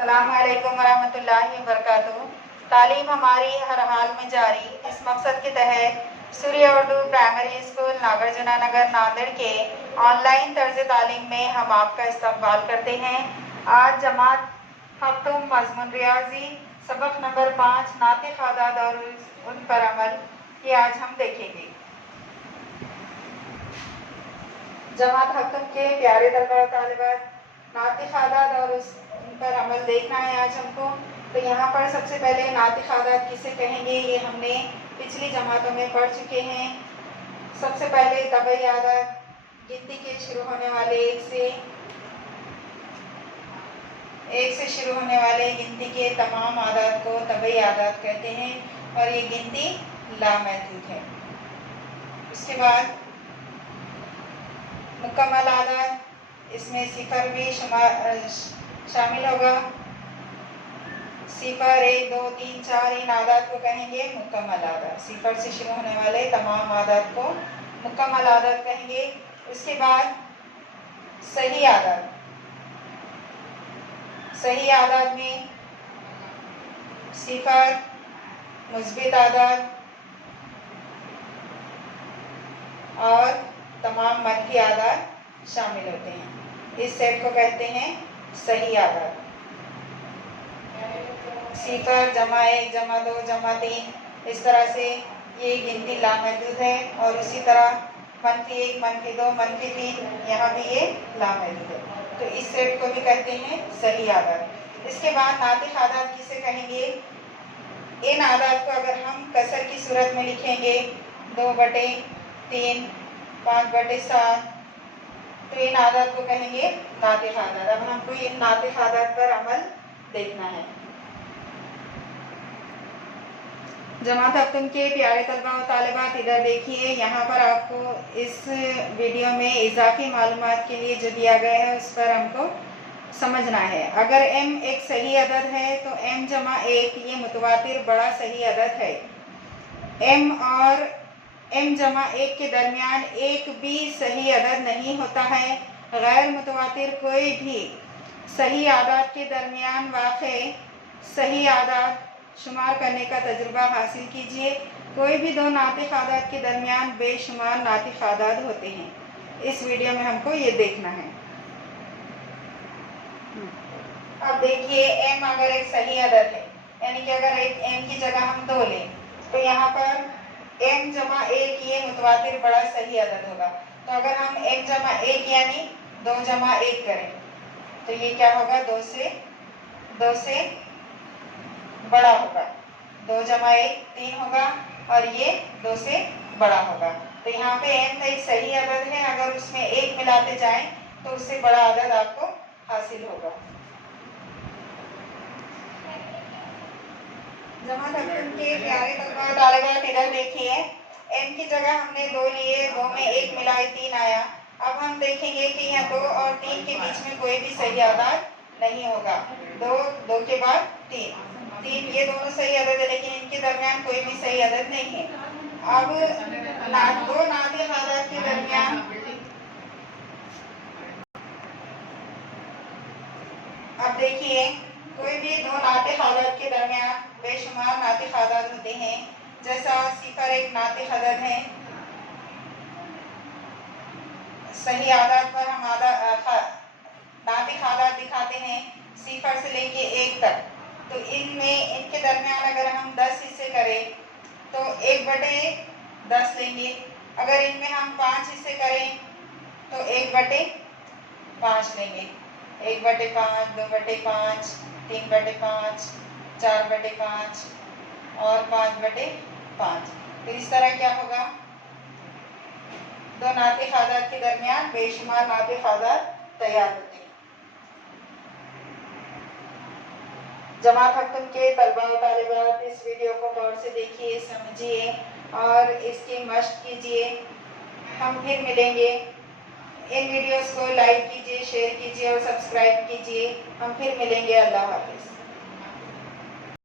अस्सलामुअलैकुम वरहमतुल्लाहि वबरकातुहू। तालीम हमारी हर हाल में जारी, इस मकसद के तहत सूर्य उर्दू प्राइमरी स्कूल नागार्जुना नगर नांदेड़ के ऑनलाइन तर्ज तालीम में हम आपका इस्तकबाल करते हैं। आज जमात हफ्तुम मज़मून रियाजी सबक नंबर 5 नातिक आदाद और उन पर अमल ये आज हम देखेंगे। जमात हफ्तुम के प्यारे तलबा तालिबात, नातिक आदाद और उन पर अमल देखना है आज हमको। तो यहाँ पर सबसे पहले नातिक आदाद किसे कहेंगे ये हमने पिछली जमातों में पढ़ चुके हैं। सबसे पहले तबई आदाद, गिनती के शुरू होने वाले एक से शुरू होने वाले गिनती के तमाम आदाद को तबई आदाद कहते हैं और ये गिनती लामहदूद है। उसके बाद मुकम्मल आदाद, इसमें सिफर भी शामिल होगा। सिफर 1, 2, 3, 4 इन आदाद को कहेंगे मुकम्मल आदाद। सिफर से शुरू होने वाले तमाम आदाद को मुकम्मल आदाद कहेंगे। उसके बाद सही आदाद, सही आदाद में सिफर, मुस्बित आदाद और तमाम मनफी आदाद शामिल होते हैं। इस सेट को कहते हैं सही आदाद। सिफर, जमा 1, जमा 2, जमा 3 इस तरह से ये गिनती लामहदूद है। और इसी तरह मनफी 1, मनफी 2, मनफी 3 यहाँ भी ये लामहदूद है। तो इस सेट को भी कहते हैं सही आदाद। इसके बाद नातिक आदाद किसे कहेंगे? इन आदाद को अगर हम कसर की सूरत में लिखेंगे 2/3, 5/7 तो इन आदाद को कहेंगे नातिक आदाद। अब हमको इन नातिक आदाद पर अमल देखना है। जमात हफ्तुम के प्यारे तलबा और तालिबात, इधर देखिए, यहाँ पर आपको इस वीडियो में इजाफी मालूमात के लिए जो दिया गया है उस पर हमको समझना है। अगर m एक सही अदद है तो m जमा 1 ये मुतवातिर बड़ा सही अदद है। m और m जमा 1 के दरमियान एक भी सही अदद नहीं होता है। गैर मुतवातिर कोई भी सही आदाद के दरमियान वाक़े सही आदाद शुमार करने का तजुर्बा हासिल कीजिए। कोई भी दो नातिक आदाद के दरमियान बेशुमार नातिक आदाद होते हैं। इस वीडियो में हमको ये देखना है। अब देखिए, m अगर एक सही अदद है, यानी कि अगर एक m की जगह हम 2 लें तो यहाँ पर m जमा 1 ये मुतवातिर बड़ा सही अदद होगा। तो अगर हम m जमा 1 यानी 2 जमा 1 करें तो ये क्या होगा? 2 से बड़ा होगा। 2 जमा 1 3 होगा और ये 2 से बड़ा होगा। तो यहाँ पे m एक सही अदद है, अगर उसमें 1 मिलाते जाएं तो उससे बड़ा अदद आपको हासिल होगा। जमात हफ्तुम के प्यारे तलबा और तालिबात, इधर देखिए, m की जगह हमने 2 लिए, 2 में 1 मिलाए 3 आया। अब हम देखेंगे कि यहाँ 2 और 3 के बीच में कोई भी सही आदाद नहीं होगा। 2 के बाद 3 ये दोनों सही अदद है, लेकिन इनके दरमियान कोई भी सही अदद नहीं है। अब दो नातिक आदाद के दरमियान अब देखिए, कोई भी दो नातिक आदाद के दरमियान बेशुमार नातिक आदाद होते हैं। जैसा सिफर एक नातिक अदद है। सही आदाद पर हम नातिक आदाद दिखाते हैं सिफर से लेके 1 तक। तो इनके दरमियान अगर हम 10 हिस्से करें तो 1/10 लेंगे। अगर इनमें हम 5 हिस्से करें तो 1/5 लेंगे। 1/5, 2/5, 3/5, 4/5 और 5/5। तो इस तरह क्या होगा? दो नातिक आदाद के दरमियान बेशुमार नातिक आदाद तैयार होते हैं। जमात हफ्तुम के तलबा और तालिबात, इस वीडियो को गौर से देखिए, समझिए और इसकी मश्क कीजिए। हम फिर मिलेंगे। इन वीडियोस को लाइक कीजिए, शेयर कीजिए और सब्सक्राइब कीजिए। हम फिर मिलेंगे। अल्लाह हाफिज़।